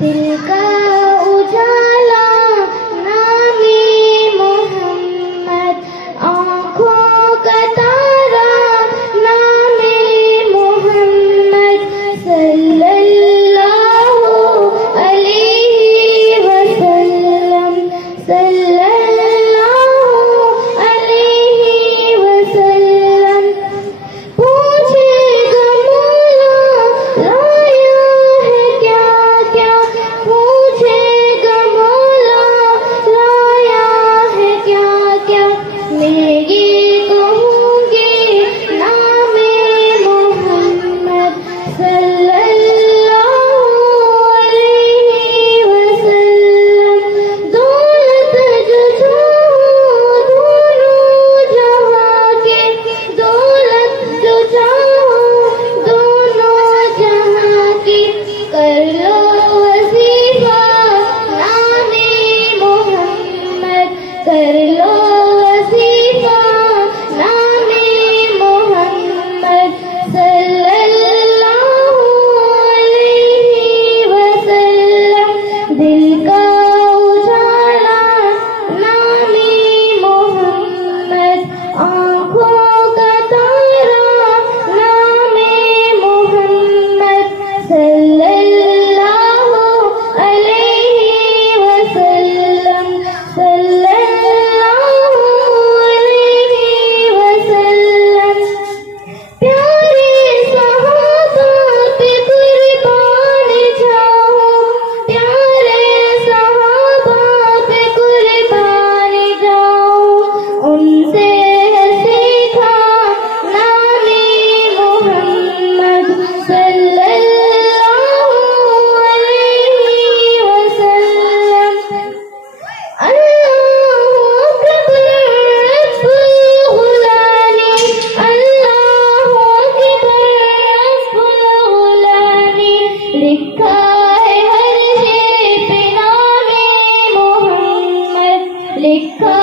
दिल का उजाला नामे मोहम्मद, आँखों का तारा नामे मोहम्मद, सल्लल्लाहु अलैहि वसल्लम, सल्लल्लाहु अलैहि वसल्लम। पूछेगा मौला लाया है क्या क्या, पूछेगा मौला लाया है क्या क्या, मैं ये कहूँगी नामे मोहम्मद, सल्लल्लाहु अलैहि वसल्लम। दौलत जो चाहो दोनों जहाँ के, दौलत जो चाहो दोनों जहाँ की, कर लो वजीफा नामे मोहम्मद, कर लो वजीफा नामे मोहम्मद, सल्लल्लाहु अलैहि वसल्लम। दिल का उजाला नामे मोहम्मद, आँखों का तारा नामे मोहम्मद, सल्लल्लाहु अलैहि वसल्लम, सल्लल्लाहु अलैहि वसल्लम। प्यारे सहाबा पे कुर्बान जाओ, प्यारे सहाबा पे कुर्बान जाओ, उनसे है सीखा नामे मोहम्मद, सल्लल्लाहु अलैहि वसल्लम। अल्लाहु अकबर रब्बुल गुलानी, अल्लाहु अकबर रब्बुल गुलानी, लिखा है हर जगह पे नामे मोहम्मद, लिखा